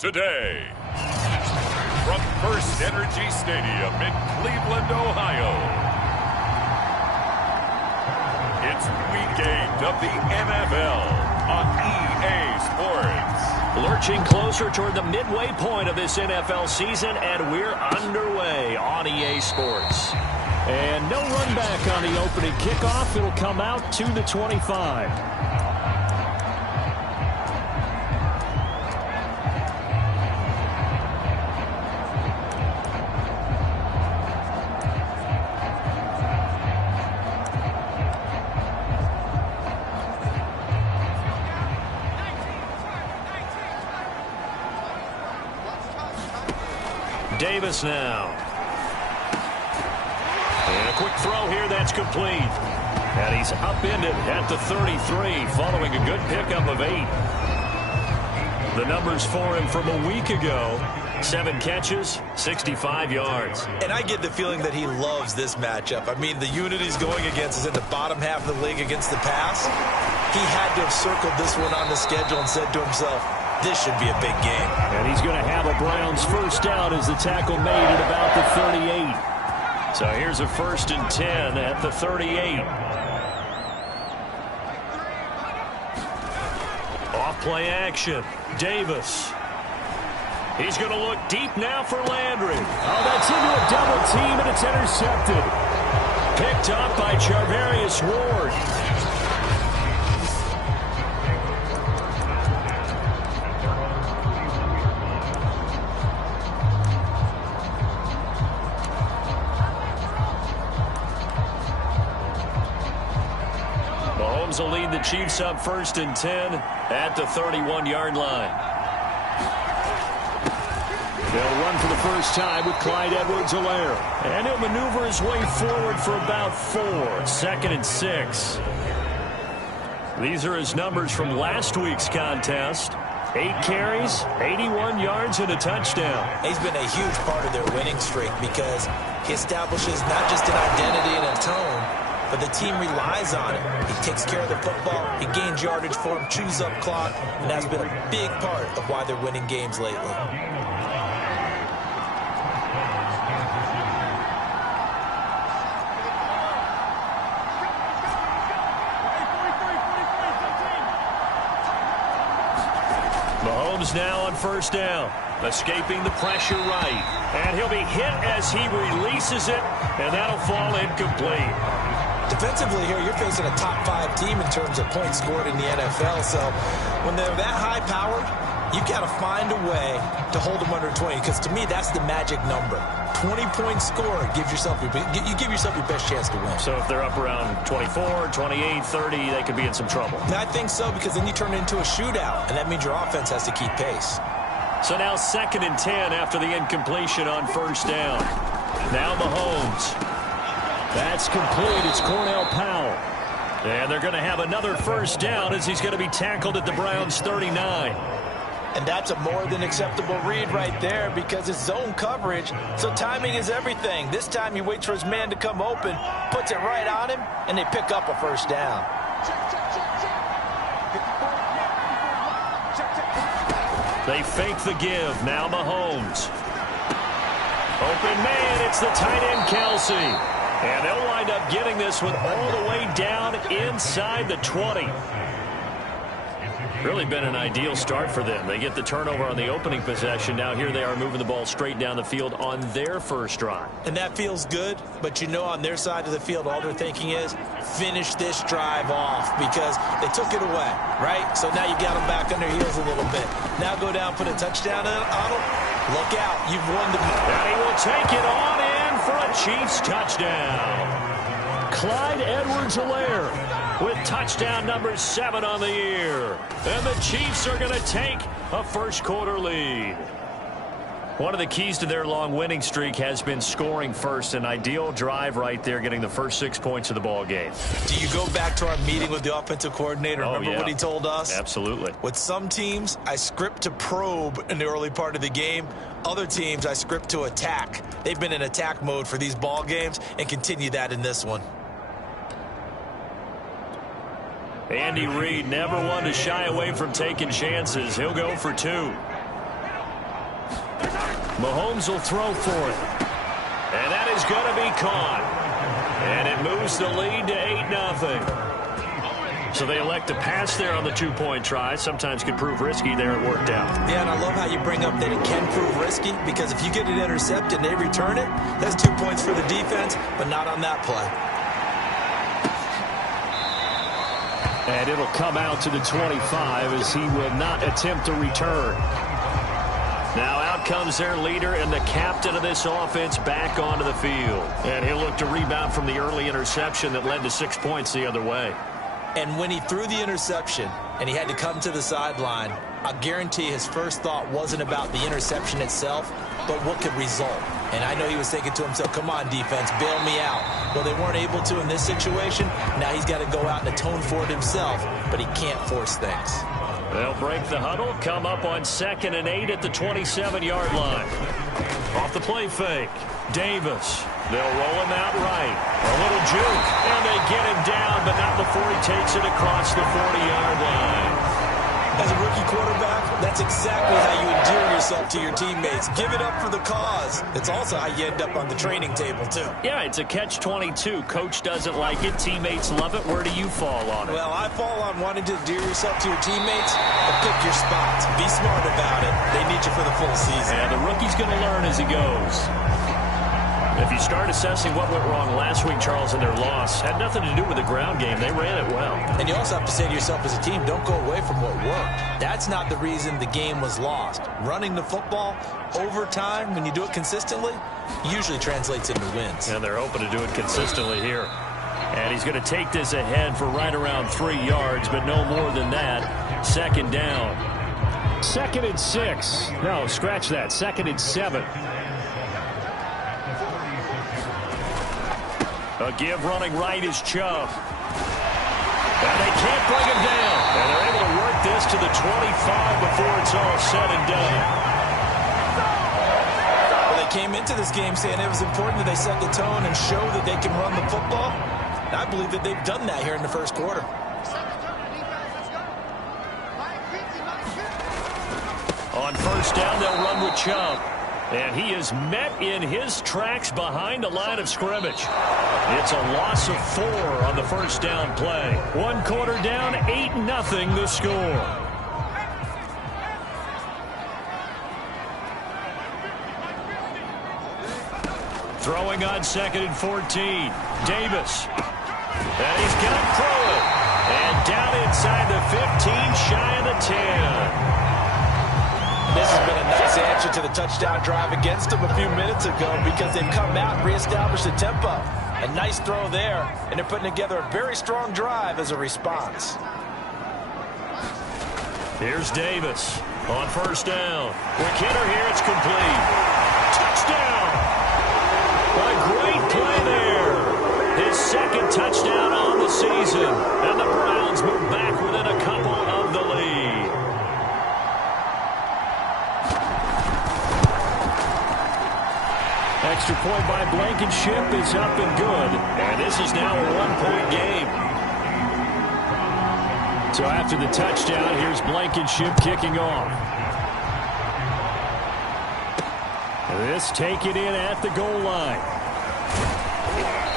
today. From First Energy Stadium in Cleveland, Ohio, it's Week 8 of the NFL on EA Sports. Lurching closer toward the midway point of this NFL season, and we're underway on EA Sports. And no run back on the opening kickoff. It'll come out to the 25. Davis now. And a quick throw here that's complete. And he's upended at the 33 following a good pickup of 8. The numbers for him from a week ago: 7 catches, 65 yards. And I get the feeling that he loves this matchup. I mean, the unit he's going against is in the bottom half of the league against the pass. He had to have circled this one on the schedule and said to himself, this should be a big game. And he's going to have a Browns first down as the tackle made at about the 38. So here's a 1st and 10 at the 38. Off play action. Davis. He's going to look deep now for Landry. Oh, that's into a double team, and it's intercepted. Picked up by Charvarius Ward. Will lead the Chiefs up 1st and 10 at the 31-yard line. They'll run for the first time with Clyde Edwards-Helaire. And he'll maneuver his way forward for about 4. 2nd and 6. These are his numbers from last week's contest. 8 carries, 81 yards, and a touchdown. He's been a huge part of their winning streak because he establishes not just an identity and a tone, but the team relies on him. He takes care of the football, he gains yardage for him, chews up clock, and that's been a big part of why they're winning games lately. Mahomes now on 1st down, escaping the pressure right. And he'll be hit as he releases it, and that'll fall incomplete. Defensively here, you're facing a top 5 team in terms of points scored in the NFL. So when they're that high-powered, you've got to find a way to hold them under 20. Because to me, that's the magic number. 20-point score gives yourself you give yourself your best chance to win. So if they're up around 24, 28, 30, they could be in some trouble. And I think so, because then you turn it into a shootout, and that means your offense has to keep pace. So now 2nd and 10 after the incompletion on 1st down. Now Mahomes. That's complete. It's Cornell Powell. And they're going to have another 1st down as he's going to be tackled at the Browns' 39. And that's a more than acceptable read right there because it's zone coverage, so timing is everything. This time he waits for his man to come open, puts it right on him, and they pick up a 1st down. They fake the give. Now Mahomes. Open man. It's the tight end, Kelsey. And they'll wind up getting this one all the way down inside the 20. Really been an ideal start for them. They get the turnover on the opening possession. Now here they are moving the ball straight down the field on their first drive. And that feels good, but you know on their side of the field all they're thinking is finish this drive off because they took it away, right? So now you got them back on their heels a little bit. Now go down, put a touchdown on them. Look out, you've won the... And he will take it on in for a Chiefs touchdown. Clyde Edwards-Helaire with touchdown number 7 on the year. And the Chiefs are going to take a first-quarter lead. One of the keys to their long winning streak has been scoring first. An ideal drive right there, getting the first 6 points of the ball game. Do you go back to our meeting with the offensive coordinator? Remember what he told us? Absolutely. With some teams, I script to probe in the early part of the game. Other teams, I script to attack. They've been in attack mode for these ball games and continue that in this one. Andy Reid never one to shy away from taking chances. He'll go for 2. Mahomes will throw for it. And that is going to be caught. And it moves the lead to 8-0. So they elect to pass there on the two-point try. Sometimes can prove risky. There it worked out. Yeah, and I love how you bring up that it can prove risky, because if you get it intercepted and they return it, that's 2 points for the defense, but not on that play. And it'll come out to the 25 as he will not attempt to return. Now out comes their leader and the captain of this offense back onto the field. And he'll look to rebound from the early interception that led to 6 points the other way. And when he threw the interception and he had to come to the sideline, I guarantee his first thought wasn't about the interception itself, but what could result. And I know he was thinking to himself, come on, defense, bail me out. Well, they weren't able to in this situation. Now he's got to go out and atone for it himself, but he can't force things. They'll break the huddle, come up on 2nd and 8 at the 27-yard line. Off the play fake, Davis. They'll roll him out right. A little juke, and they get him down, but not before he takes it across the 40-yard line. As a rookie quarterback, that's exactly how you endear yourself to your teammates. Give it up for the cause. It's also how you end up on the training table, too. Yeah, it's a catch-22. Coach doesn't like it. Teammates love it. Where do you fall on it? Well, I fall on wanting to endear yourself to your teammates, but pick your spots. Be smart about it. They need you for the full season. And the rookie's going to learn as he goes. If you start assessing what went wrong last week, Charles, in their loss, had nothing to do with the ground game. They ran it well. And you also have to say to yourself as a team, don't go away from what worked. That's not the reason the game was lost. Running the football over time, when you do it consistently, usually translates into wins. And they're hoping to do it consistently here. And he's going to take this ahead for right around 3 yards, but no more than that. 2nd down. 2nd and 6. No, scratch that. 2nd and 7. A give running right is Chubb. And they can't bring him down. And they're able to work this to the 25 before it's all said and done. Well, they came into this game saying it was important that they set the tone and show that they can run the football. And I believe that they've done that here in the first quarter. On 1st down, they'll run with Chubb. And he is met in his tracks behind the line of scrimmage. It's a loss of 4 on the 1st down play. 1 quarter down, 8-0 the score. Throwing on 2nd and 14. Davis. And he's got to throw it. And down inside the 15, shy of the 10. This has been a nice answer to the touchdown drive against them a few minutes ago, because they've come out and reestablished the tempo. A nice throw there, and they're putting together a very strong drive as a response. Here's Davis on 1st down. Quick hitter here, it's complete. Touchdown! A great play there. His 2nd touchdown on the season. And the Browns move back within a couple of the lead. Extra point by Blankenship is up and good. And this is now a 1-point game. So after the touchdown, here's Blankenship kicking off. This taken in at the goal line.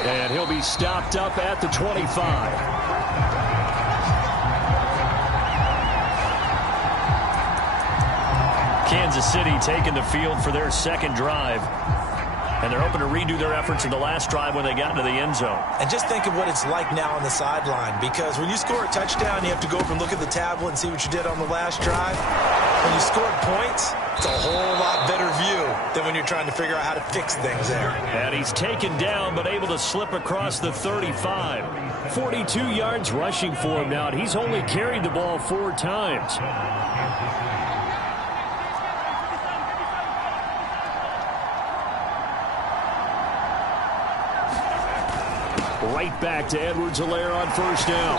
And he'll be stopped up at the 25. Kansas City taking the field for their 2nd drive. And they're hoping to redo their efforts in the last drive when they got into the end zone. And just think of what it's like now on the sideline, because when you score a touchdown, you have to go over and look at the tablet and see what you did on the last drive. When you scored points, it's a whole lot better view than when you're trying to figure out how to fix things there. And he's taken down, but able to slip across the 35. 42 yards rushing for him now, and he's only carried the ball 4 times. Right back to Edwards-Helaire on 1st down.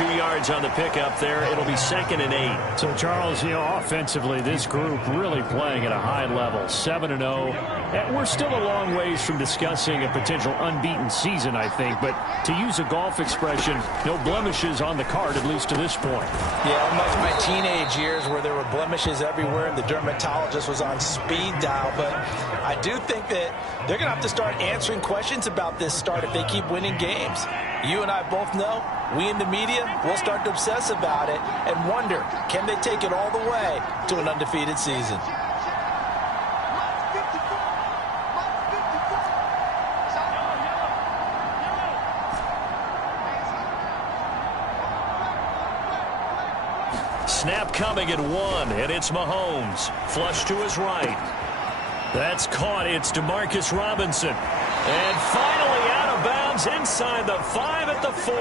2 yards on the pickup there. It'll be 2nd and 8. So, Charles, offensively, this group really playing at a high level, 7-0. And we're still a long ways from discussing a potential unbeaten season, I think. But to use a golf expression, no blemishes on the card, at least to this point. Yeah, unlike my teenage years where there were blemishes everywhere and the dermatologist was on speed dial. But I do think that they're going to have to start answering questions about this start if they keep winning games. You and I both know, we in the media will start to obsess about it and wonder, can they take it all the way to an undefeated season? Snap coming at 1, and it's Mahomes. Flush to his right. That's caught. It's Demarcus Robinson. And finally out of bounds inside the 5 at the 4.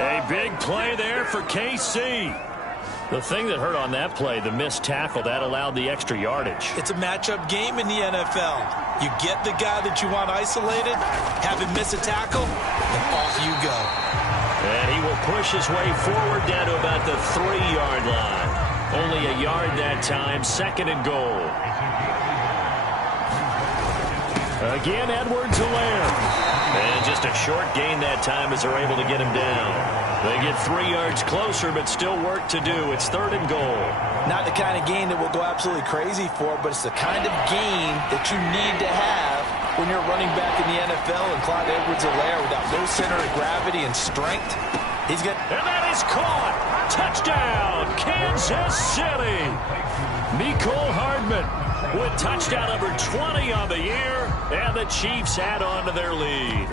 A big play there for KC. The thing that hurt on that play, the missed tackle, that allowed the extra yardage. It's a matchup game in the NFL. You get the guy that you want isolated, have him miss a tackle, and off you go. And he will push his way forward down to about the 3-yard line. Only a yard that time, 2nd and goal. Again, Edwards-Helaire. And just a short gain that time as they're able to get him down. They get 3 yards closer, but still work to do. It's 3rd and goal. Not the kind of gain that we'll go absolutely crazy for, but it's the kind of gain that you need to have when you're running back in the NFL. And Clyde Edwards-Helaire, without no center of gravity and strength, he's got... And that is caught! Touchdown, Kansas City! Mecole Hardman with touchdown number 20 on the year, and the Chiefs add on to their lead.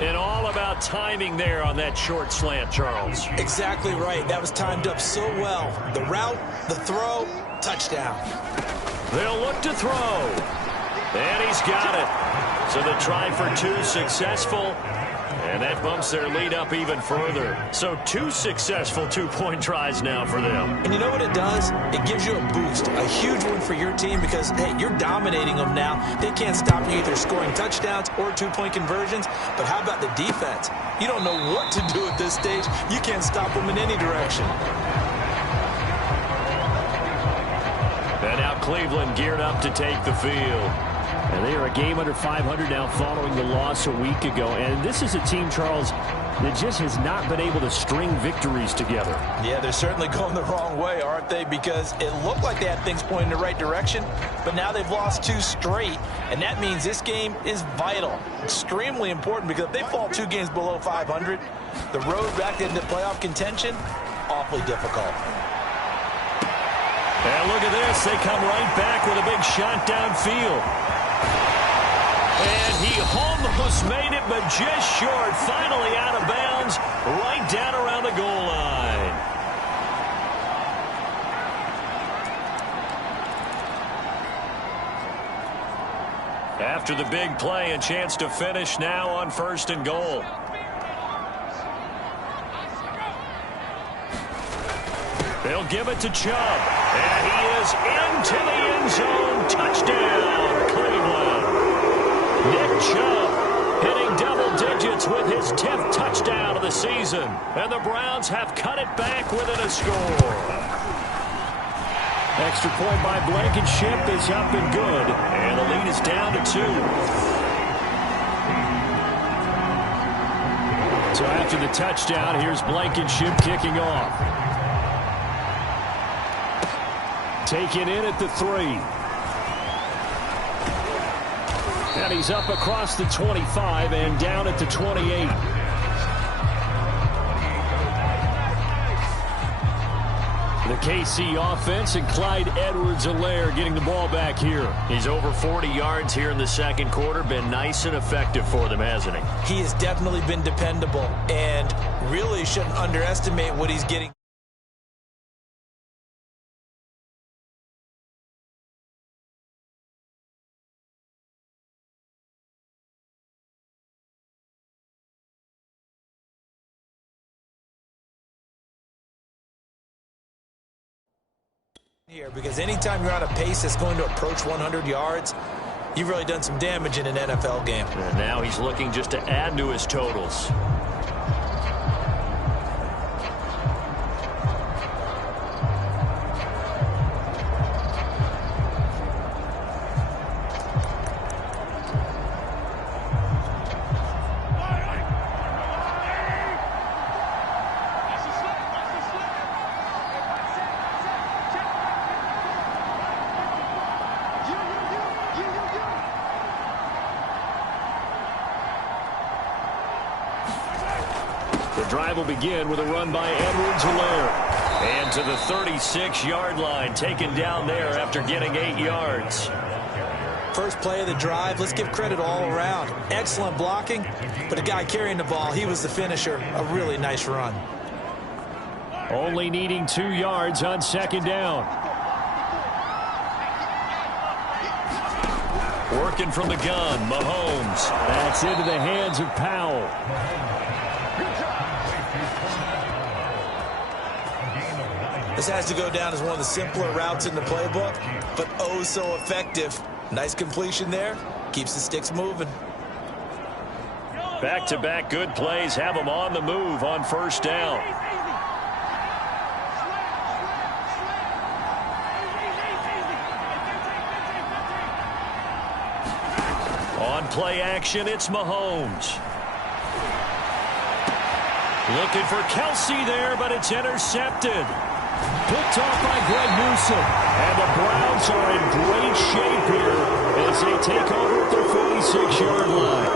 And all about timing there on that short slant, Charles. Exactly right. That was timed up so well. The route, the throw, touchdown. They'll look to throw. And he's got it. So the try for 2 successful. And that bumps their lead up even further. So 2 successful 2-point tries now for them. And you know what it does? It gives you a boost, a huge one for your team because, hey, you're dominating them now. They can't stop you either scoring touchdowns or 2-point conversions. But how about the defense? You don't know what to do at this stage. You can't stop them in any direction. And now Cleveland geared up to take the field. And they are a game under 500 now following the loss a week ago. And this is a team, Charles, that just has not been able to string victories together. Yeah, they're certainly going the wrong way, aren't they? Because it looked like they had things pointing in the right direction, but now they've lost 2 straight. And that means this game is vital, extremely important, because if they fall 2 games below 500, the road back into playoff contention, awfully difficult. And look at this. They come right back with a big shot downfield. And he almost made it, but just short. Finally out of bounds, right down around the goal line. After the big play, a chance to finish now on 1st and goal. They'll give it to Chubb. And he is into the end zone. Touchdown, Cleveland. Nick Chubb hitting double digits with his 10th touchdown of the season. And the Browns have cut it back within a score. Extra point by Blankenship is up and good. And the lead is down to 2. So after the touchdown, here's Blankenship kicking off. Taken in at the 3. And he's up across the 25 and down at the 28. The KC offense and Clyde Edwards-Helaire getting the ball back here. He's over 40 yards here in the 2nd quarter. Been nice and effective for them, hasn't he? He has definitely been dependable and really shouldn't underestimate what he's getting. Here, because anytime you're on a pace that's going to approach 100 yards, you've really done some damage in an NFL game. And now he's looking just to add to his totals. the drive will begin with a run by Edwards-Helaire. And to the 36-yard line, taken down there after getting 8 yards. First play of the drive, let's give credit all around. Excellent blocking, but the guy carrying the ball, he was the finisher. A really nice run. Only needing 2 yards on second down. Working from the gun, Mahomes. That's into the hands of Powell. This has to go down as one of the simpler routes in the playbook, but oh so effective. Nice completion there. Keeps the sticks moving. Back-to-back good plays have them on the move on first down. On play action, it's Mahomes. Looking for Kelsey there, but it's intercepted. Picked off by Greg Newsome. And the Browns are in great shape here as they take over at their 46-yard line.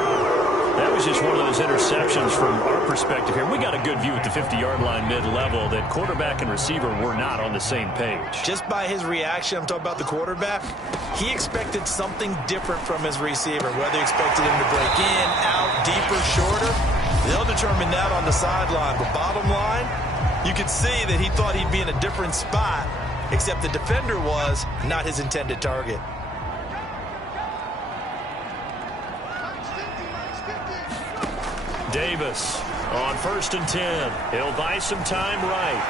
That was just one of those interceptions from our perspective here. We got a good view at the 50-yard line mid-level that quarterback and receiver were not on the same page. Just by his reaction, I'm talking about the quarterback, he expected something different from his receiver, whether he expected him to break in, out, deeper, shorter. They'll determine that on the sideline. But bottom line, you could see that he thought he'd be in a different spot, except the defender was not his intended target. Davis on 1st and 10. He'll buy some time right.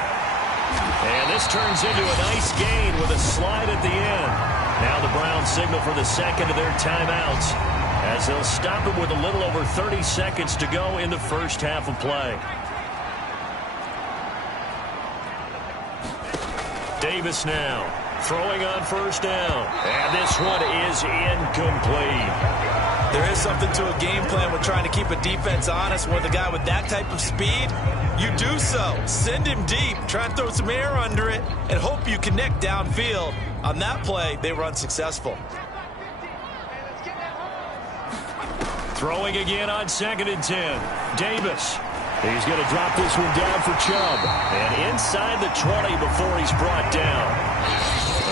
And this turns into a nice gain with a slide at the end. Now the Browns signal for the second of their timeouts as they'll stop it with a little over 30 seconds to go in the first half of play. Davis now throwing on first down. And this one is incomplete. There is something to a game plan with trying to keep a defense honest. With a guy with that type of speed, you do so. Send him deep. Try and throw some air under it and hope you connect downfield. On that play, they were unsuccessful. Throwing again on 2nd and 10. Davis. He's going to drop this one down for Chubb. And inside the 20 before he's brought down.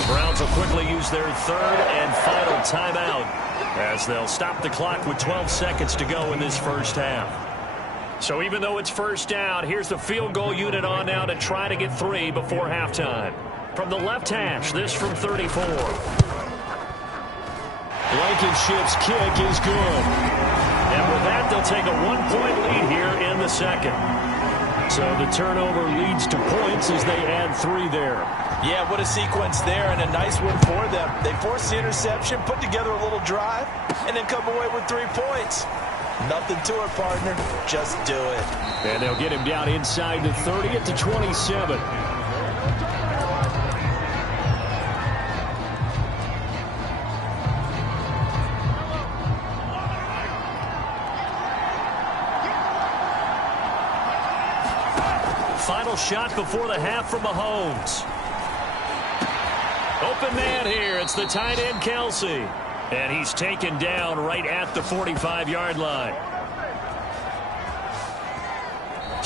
The Browns will quickly use their third and final timeout as they'll stop the clock with 12 seconds to go in this first half. So even though it's first down, here's the field goal unit on now to try to get 3 before halftime. From the left hash, this from 34. Blankenship's kick is good. And with that, they'll take a 1-point lead here in the second. So the turnover leads to points as they add 3 there. Yeah, what a sequence there, and a nice one for them. They forced the interception, put together a little drive, and then come away with 3 points. Nothing to it, partner. Just do it. And they'll get him down inside the 30 at the 27. Final shot before the half from Mahomes. Open man here. It's the tight end, Kelsey. And he's taken down right at the 45-yard line.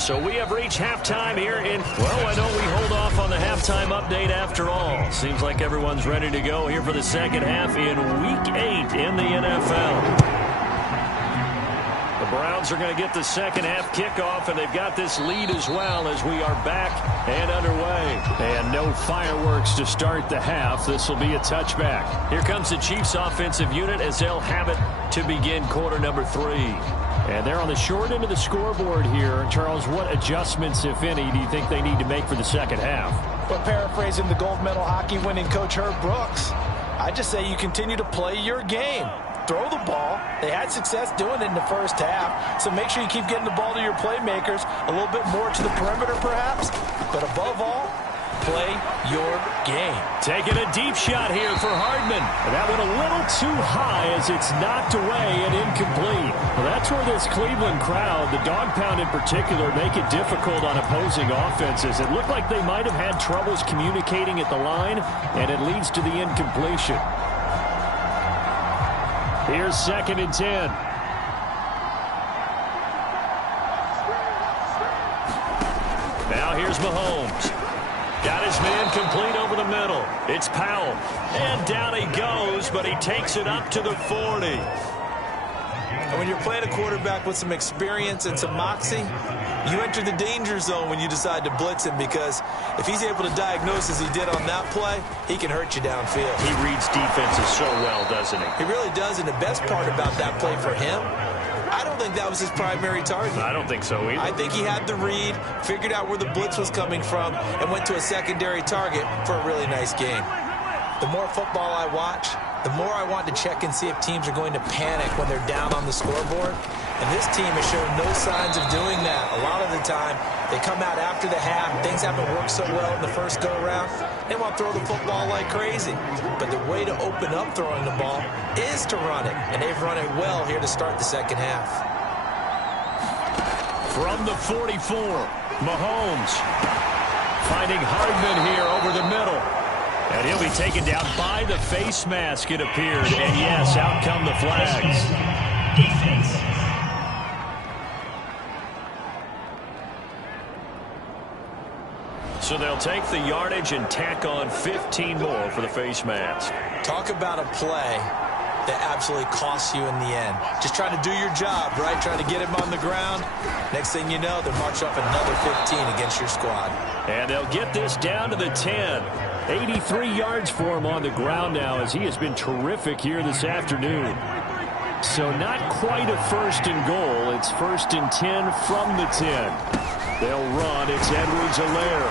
So we have reached halftime here in, well, I know we hold off on the halftime update after all. Seems like everyone's ready to go here for the second half in Week 8 in the NFL. The Browns are going to get the second half kickoff, and they've got this lead as well as we are back and underway. And no fireworks to start the half. This will be a touchback. Here comes the Chiefs offensive unit as they'll have it to begin quarter number 3. And they're on the short end of the scoreboard here. Charles, what adjustments, if any, do you think they need to make for the second half? Well, paraphrasing the gold medal hockey winning coach Herb Brooks, I just say you continue to play your game. Throw the ball. They had success doing it in the first half, so make sure you keep getting the ball to your playmakers, a little bit more to the perimeter perhaps, but above all, play your game. Taking a deep shot here for Hardman. And that went a little too high as it's knocked away and incomplete. Well, that's where this Cleveland crowd, the dog pound in particular, make it difficult on opposing offenses. It looked like they might have had troubles communicating at the line, and it leads to the incompletion. Here's 2nd and 10. Now here's Mahomes. Got his man complete over the middle. It's Powell. And down he goes, but he takes it up to the 40. And when you're playing a quarterback with some experience and some moxie, you enter the danger zone when you decide to blitz him, because if he's able to diagnose as he did on that play, he can hurt you downfield. He reads defenses so well, doesn't he? He really does, and the best part about that play for him, I don't think that was his primary target. I don't think so either. I think he had the read, figured out where the blitz was coming from, and went to a secondary target for a really nice game. The more football I watch, the more I want to check and see if teams are going to panic when they're down on the scoreboard. And this team has shown no signs of doing that. A lot of the time, they come out after the half. Things haven't worked so well in the first go-around. They want to throw the football like crazy. But the way to open up throwing the ball is to run it. And they've run it well here to start the second half. From the 44, Mahomes finding Hardman here over the middle. And he'll be taken down by the face mask, it appeared. And yes, out come the flags. Defense. So they'll take the yardage and tack on 15 more for the face mask. Talk about a play that absolutely costs you in the end. Just trying to do your job, right? Trying to get him on the ground. Next thing you know, they'll march off another 15 against your squad. And they'll get this down to the 10. 83 yards for him on the ground now, as he has been terrific here this afternoon. So not quite a first and goal. It's first and 10 from the 10. They'll run. It's Edwards-Helaire.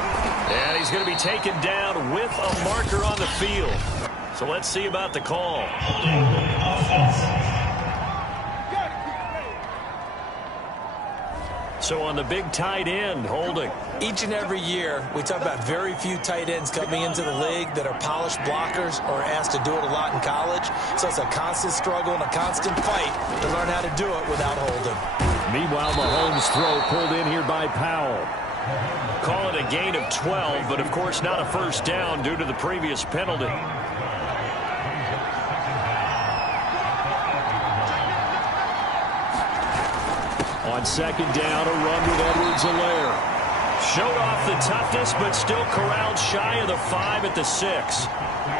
And he's going to be taken down with a marker on the field. So let's see about the call. So on the big tight end, holding. Each and every year, we talk about very few tight ends coming into the league that are polished blockers or asked to do it a lot in college. So it's a constant struggle and a constant fight to learn how to do it without holding. Meanwhile, Mahomes' throw pulled in here by Powell. Call it a gain of 12, but of course not a first down due to the previous penalty. On second down, a run with Edwards-Helaire. Showed off the toughness, but still corralled shy of the 5 at the 6.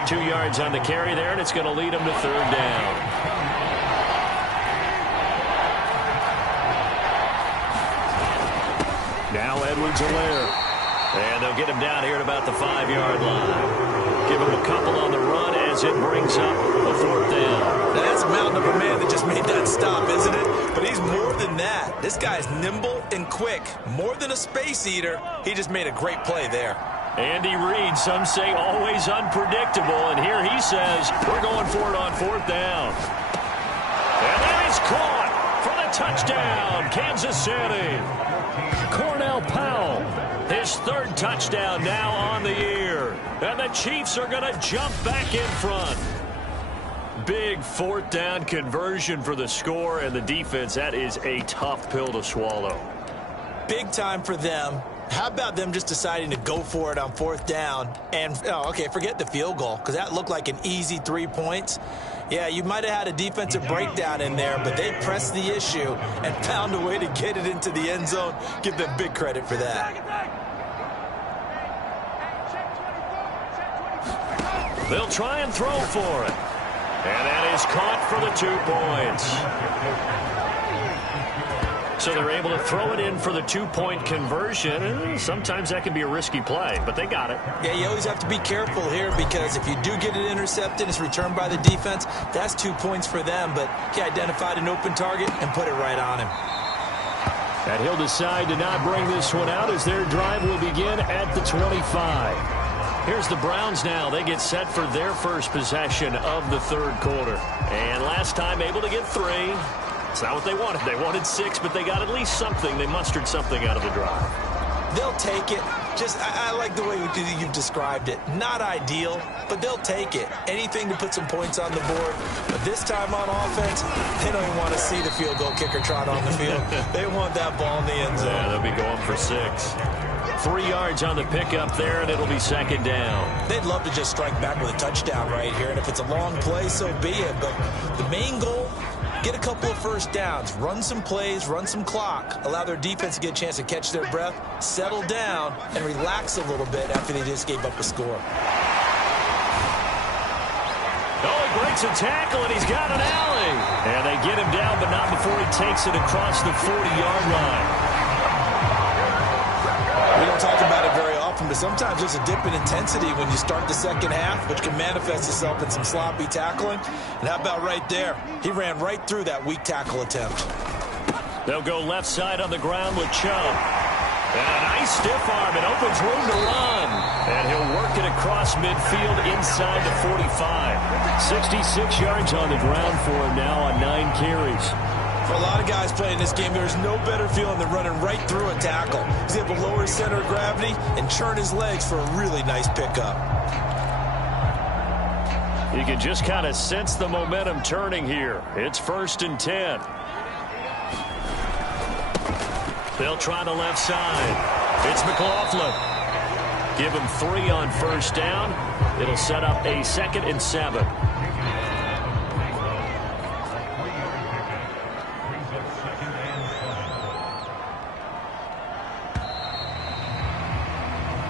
2 yards on the carry there, and it's going to lead him to third down. Now Edwards-Helaire. And they'll get him down here at about the 5-yard line. Give him a couple on the run as it brings up a fourth down. Now that's a mountain of a man that just made that stop, isn't it? But he's more than that. This guy's nimble and quick. More than a space eater. He just made a great play there. Andy Reid, some say always unpredictable. And here he says, we're going for it on fourth down. And that is caught for the touchdown, Kansas City. Cornell Powell, his third touchdown now on the year. And the Chiefs are going to jump back in front. Big fourth down conversion for the score, and the defense, that is a tough pill to swallow. Big time for them. How about them just deciding to go for it on fourth down? And, okay, forget the field goal, because that looked like an easy 3 points. Yeah, you might have had a defensive breakdown in there, but they pressed the issue and found a way to get it into the end zone. Give them big credit for that. They'll try and throw for it. And that is caught for the 2 points. So they're able to throw it in for the 2-point conversion. Sometimes that can be a risky play, but they got it. Yeah, you always have to be careful here, because if you do get it intercepted, it's returned by the defense. That's 2 points for them, but he identified an open target and put it right on him. And he'll decide to not bring this one out as their drive will begin at the 25. Here's the Browns now. They get set for their first possession of the third quarter. And last time able to get 3. It's not what they wanted. They wanted 6, but they got at least something. They mustered something out of the drive. They'll take it. I like the way you've described it. Not ideal, but they'll take it. Anything to put some points on the board. But this time on offense, they don't even want to see the field goal kicker trot on the field. They want that ball in the end zone. Yeah, they'll be going for 6. 3 yards on the pickup there, and it'll be second down. They'd love to just strike back with a touchdown right here, and if it's a long play, so be it. But the main goal get a couple of first downs, run some plays, run some clock, allow their defense to get a chance to catch their breath, settle down, and relax a little bit after they just gave up a score. Oh, he breaks a tackle, and he's got an alley. And they get him down, but not before he takes it across the 40-yard line. We don't talk about it very often, but sometimes there's a dip in intensity when you start the second half, which can manifest itself in some sloppy tackling. And how about right there? He ran right through that weak tackle attempt. They'll go left side on the ground with Chubb. And a nice stiff arm. It opens room to run. And he'll work it across midfield inside the 45. 66 yards on the ground for him now on 9 carries. For a lot of guys playing this game, there's no better feeling than running right through a tackle. He's able to lower his center of gravity and churn his legs for a really nice pickup. You can just kind of sense the momentum turning here. It's 1st and 10. They'll try the left side. It's McLaughlin. Give him 3 on first down. It'll set up a 2nd and 7.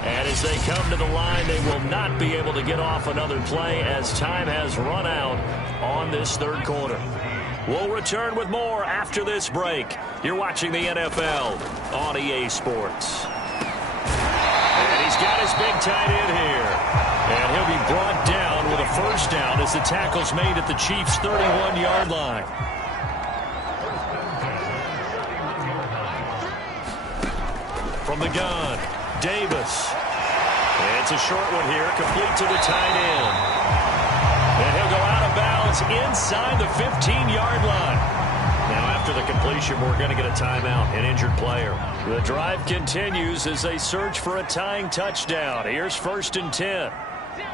And as they come to the line, they will not be able to get off another play as time has run out on this 3rd quarter. We'll return with more after this break. You're watching the NFL on EA Sports. And he's got his big tight end here. And he'll be brought down with a first down as the tackle's made at the Chiefs' 31-yard line. From the gun, Davis. It's a short one here, complete to the tight end. And he'll go out of bounds inside the 15-yard line. Now after the completion, we're going to get a timeout, an injured player. The drive continues as they search for a tying touchdown. Here's 1st and 10.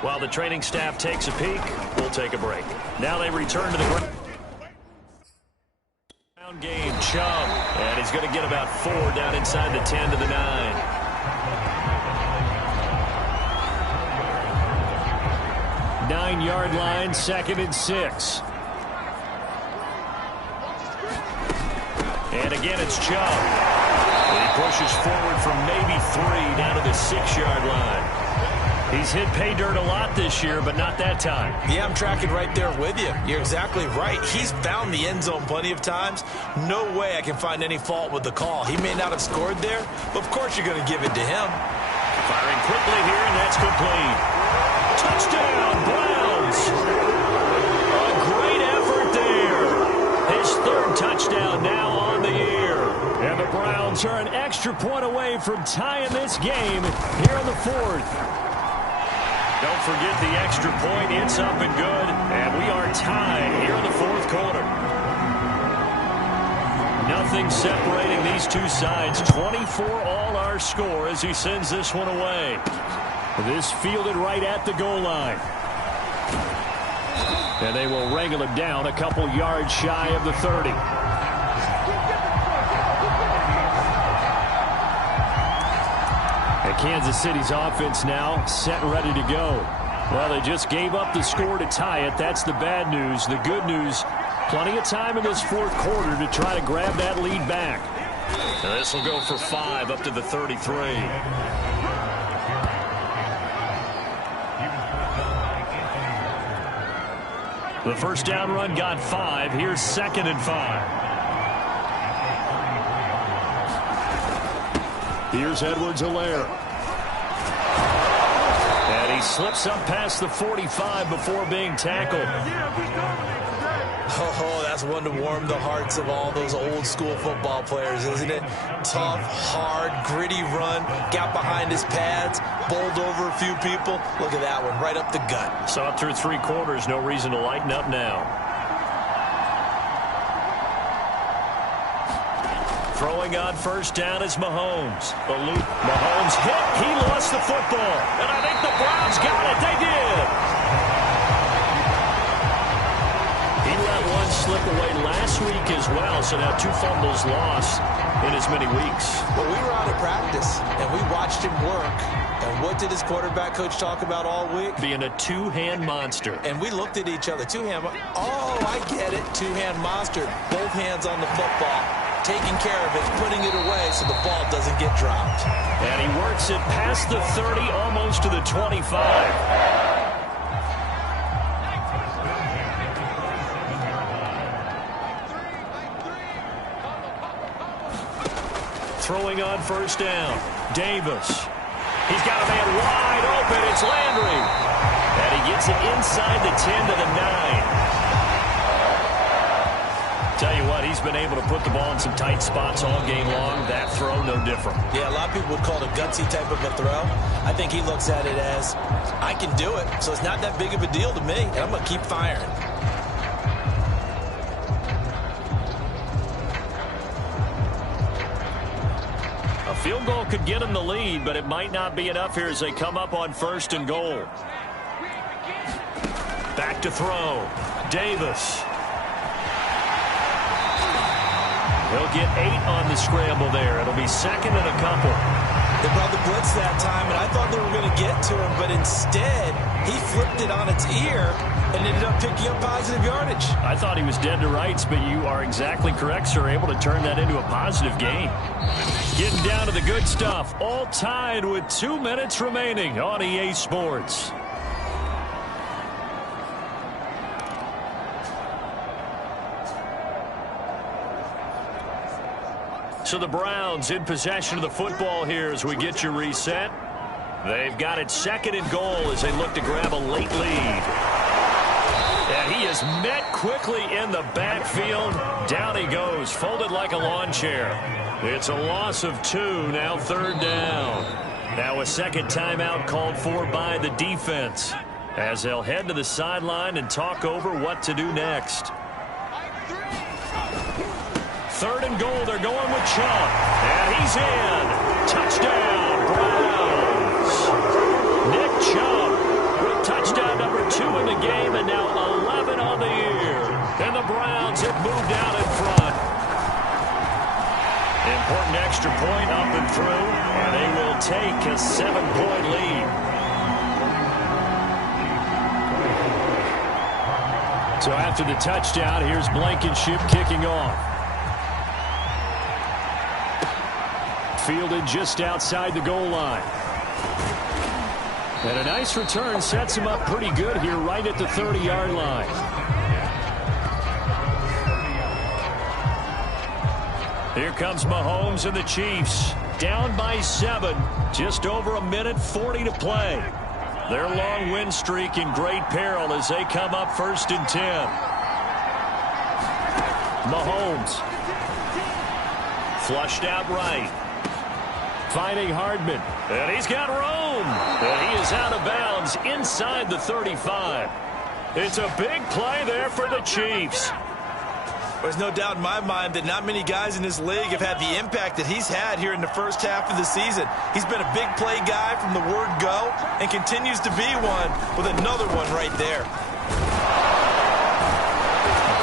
While the training staff takes a peek, we'll take a break. Now they return to the ground game. Chubb, and he's going to get about 4 down inside the 10 to the 9. Nine-yard line, 2nd and 6. And again, it's Chubb. He pushes forward from maybe 3 down to the 6-yard line. He's hit pay dirt a lot this year, but not that time. Yeah, I'm tracking right there with you. You're exactly right. He's found the end zone plenty of times. No way I can find any fault with the call. He may not have scored there, but of course you're going to give it to him. Firing quickly here, and that's complete. Touchdown, Browns! A great effort there. His 3rd touchdown now on the year. And the Browns are an extra point away from tying this game here in the 4th. Don't forget the extra point. It's up and good. And we are tied here in the 4th quarter. Nothing separating these two sides. 24 all our score as he sends this one away. This fielded right at the goal line. And they will wrangle him down a couple yards shy of the 30. And Kansas City's offense now set and ready to go. Well, they just gave up the score to tie it. That's the bad news. The good news, plenty of time in this 4th quarter to try to grab that lead back. And this will go for 5 up to the 33. The first down run got 5. Here's 2nd and 5. Here's Edwards-Helaire. And he slips up past the 45 before being tackled. Oh, that's one to warm the hearts of all those old-school football players, isn't it? Tough, hard, gritty run, got behind his pads, bowled over a few people. Look at that one, right up the gut. Saw it through 3 quarters, no reason to lighten up now. Throwing on first down is Mahomes. Mahomes hit, he lost the football. And I think the Browns got it, they did. He let one slip away last week as well, so now 2 fumbles lost in as many weeks. Well, we were out at practice, and we watched him work. And what did his quarterback coach talk about all week? Being a two-hand monster. And we looked at each other. Oh, I get it. Two-hand monster. Both hands on the football. Taking care of it, putting it away so the ball doesn't get dropped. And he works it past the 30, almost to the 25. Throwing on first down. Davis. He's got a man wide open. It's Landry. And he gets it inside the 10 to the 9. Tell you what, he's been able to put the ball in some tight spots all game long. That throw, no different. Yeah, a lot of people would call it a gutsy type of a throw. I think he looks at it as, I can do it, so it's not that big of a deal to me, and I'm going to keep firing. A field goal could get him the lead, but it might not be enough here as they come up on 1st and goal. Back to throw. Davis. He'll get 8 on the scramble there. It'll be 2nd and a couple. They brought the blitz that time, and I thought they were going to get to him, but instead, he flipped it on its ear and ended up picking up positive yardage. I thought he was dead to rights, but you are exactly correct, sir. Able to turn that into a positive gain. Getting down to the good stuff. All tied with 2 minutes remaining on EA Sports. So the Browns in possession of the football here as we get you reset. They've got it 2nd and goal as they look to grab a late lead. And he is met quickly in the backfield. Down he goes, folded like a lawn chair. It's a loss of 2, now 3rd down. Now a 2nd timeout called for by the defense as they'll head to the sideline and talk over what to do next. 3rd and goal, they're going with Chubb. And he's in. Touchdown, Browns. Nick Chubb with touchdown number 2 in the game, and now 11 on the year. And the Browns have moved out in front. Important extra point up and through, and they will take a 7-point lead. So after the touchdown, here's Blankenship kicking off. Fielded just outside the goal line. And a nice return sets him up pretty good here right at the 30-yard line. Here comes Mahomes and the Chiefs. Down by 7. Just over a minute 40 to play. Their long win streak in great peril as they come up 1st and 10. Mahomes. Flushed out right. Finding Hardman. And he's got room. And he is out of bounds inside the 35. It's a big play there for the Chiefs. There's no doubt in my mind that not many guys in this league have had the impact that he's had here in the first half of the season. He's been a big play guy from the word go and continues to be one with another one right there.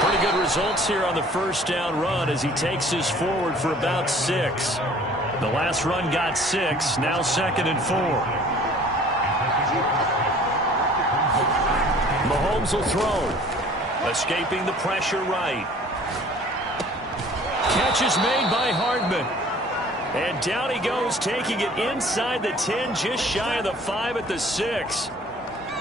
Pretty good results here on the 1st down run as he takes this forward for about 6. The last run got 6, now 2nd and 4. Mahomes will throw. Escaping the pressure right. Catch is made by Hardman. And down he goes, taking it inside the 10, just shy of the 5 at the 6.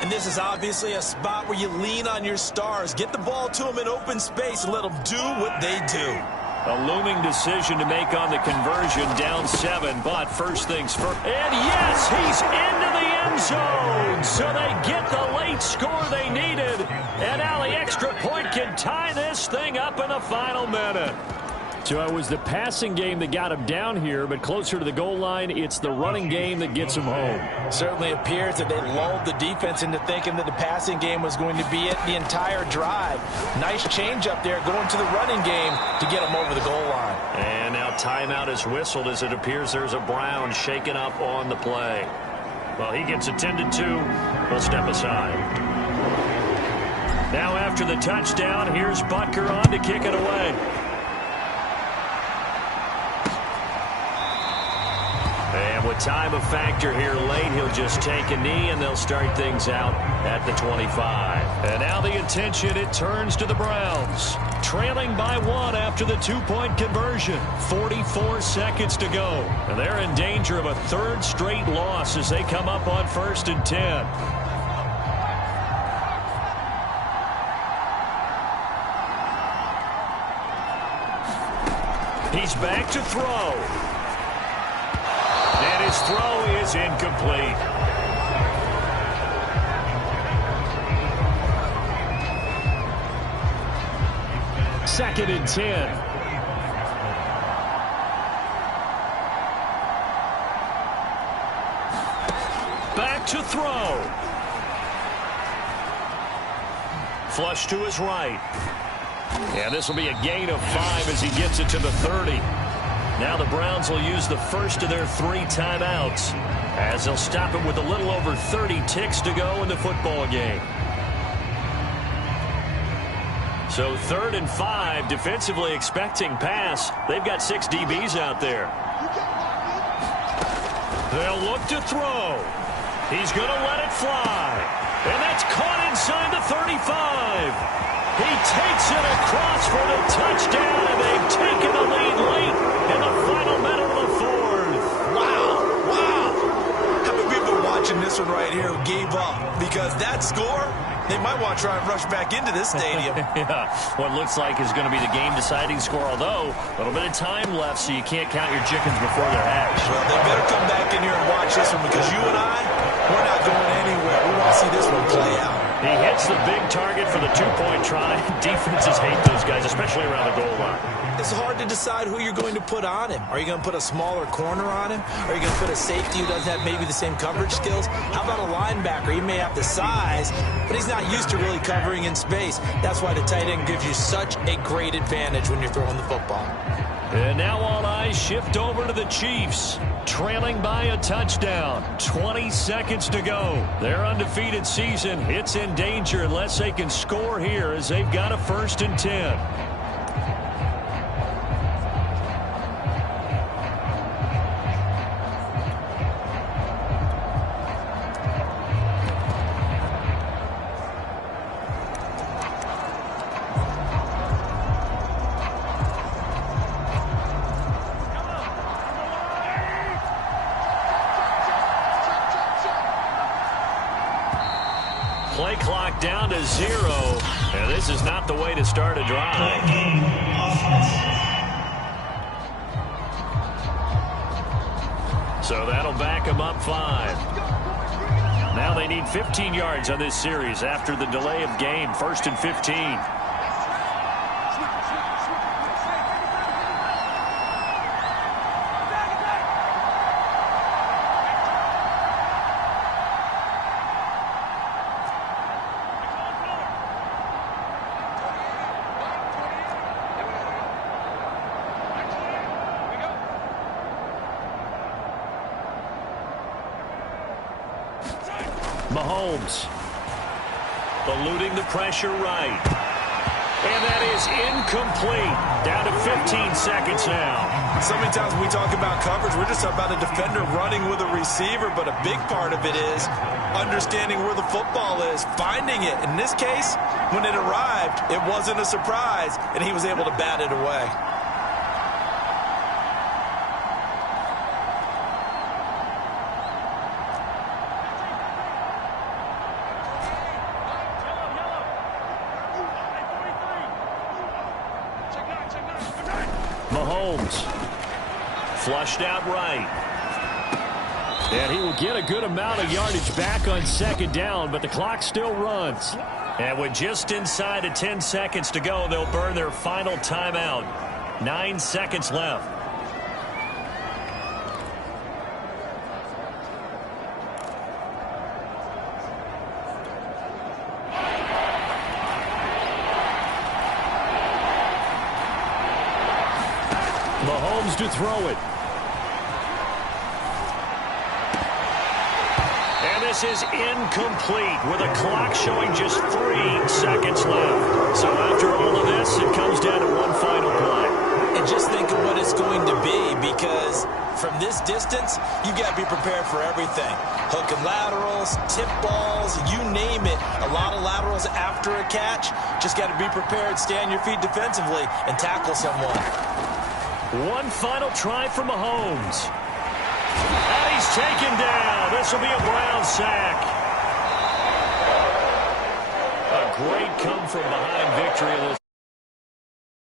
And this is obviously a spot where you lean on your stars. Get the ball to them in open space and let them do what they do. A looming decision to make on the conversion, down 7, but first things first. And yes, he's into the end zone. So they get the late score they needed. And now the extra point can tie this thing up in the final minute. So it was the passing game that got him down here, but closer to the goal line, it's the running game that gets him home. Certainly appears that they lulled the defense into thinking that the passing game was going to be it the entire drive. Nice change up there going to the running game to get him over the goal line. And now timeout is whistled as it appears there's a Brown shaken up on the play. Well, he gets attended to. He'll step aside. Now after the touchdown, here's Butker on to kick it away. And with time a factor here late, he'll just take a knee, and they'll start things out at the 25. And now the attention, it turns to the Browns. Trailing by 1 after the 2-point conversion. 44 seconds to go. And they're in danger of a third straight loss as they come up on 1st and 10. He's back to throw. And his throw is incomplete. Second and 10. Back to throw. Flush to his right. And this will be a gain of 5 as he gets it to the 30. Now the Browns will use the first of their 3 timeouts as they'll stop it with a little over 30 ticks to go in the football game. So 3rd and 5, defensively expecting pass. They've got 6 DBs out there. They'll look to throw. He's going to let it fly. And that's caught inside the 35. He takes it across for the touchdown, and they've taken the lead late in the final minute of the 4th. Wow. How many people watching this one right here who gave up? Because that score, they might want to try and rush back into this stadium. Yeah, what looks like is going to be the game-deciding score, although a little bit of time left, so you can't count your chickens before they're hatched. Well, they better come back in here and watch this one, because you and I, we're not going anywhere. We want to see this one play out. He hits the big target for the 2-point try. Defenses hate those guys, especially around the goal line. It's hard to decide who you're going to put on him. Are you going to put a smaller corner on him? Are you going to put a safety who doesn't have maybe the same coverage skills? How about a linebacker? He may have the size, but he's not used to really covering in space. That's why the tight end gives you such a great advantage when you're throwing the football. And now all eyes shift over to the Chiefs, trailing by a touchdown. 20 seconds to go. Their undefeated season, it's in danger unless they can score here as they've got a 1st and 10. Play clock down to 0, and this is not the way to start a drive. So that'll back them up 5. Now they need 15 yards on this series after the delay of game. 1st and 15. Mahomes eluding the pressure right. And that is incomplete. Down to 15 seconds now. So many times when we talk about coverage, we're just about a defender running with a receiver, but a big part of it is understanding where the football is, finding it. In this case, when it arrived, it wasn't a surprise, and he was able to bat it away. Mahomes flushed out right. And he will get a good amount of yardage back on 2nd down, but the clock still runs. And with just inside of 10 seconds to go, they'll burn their final timeout. 9 seconds left. Mahomes to throw it. And this is incomplete with a clock showing just 3 seconds left. So after all of this, it comes down to one final play. And just think of what it's going to be, because from this distance, you got to be prepared for everything. Hook and laterals, tip balls, you name it. A lot of laterals after a catch. Just got to be prepared, stay on your feet defensively, and tackle someone. One final try for Mahomes. And he's taken down. This will be a Brown sack. A great come-from-behind victory.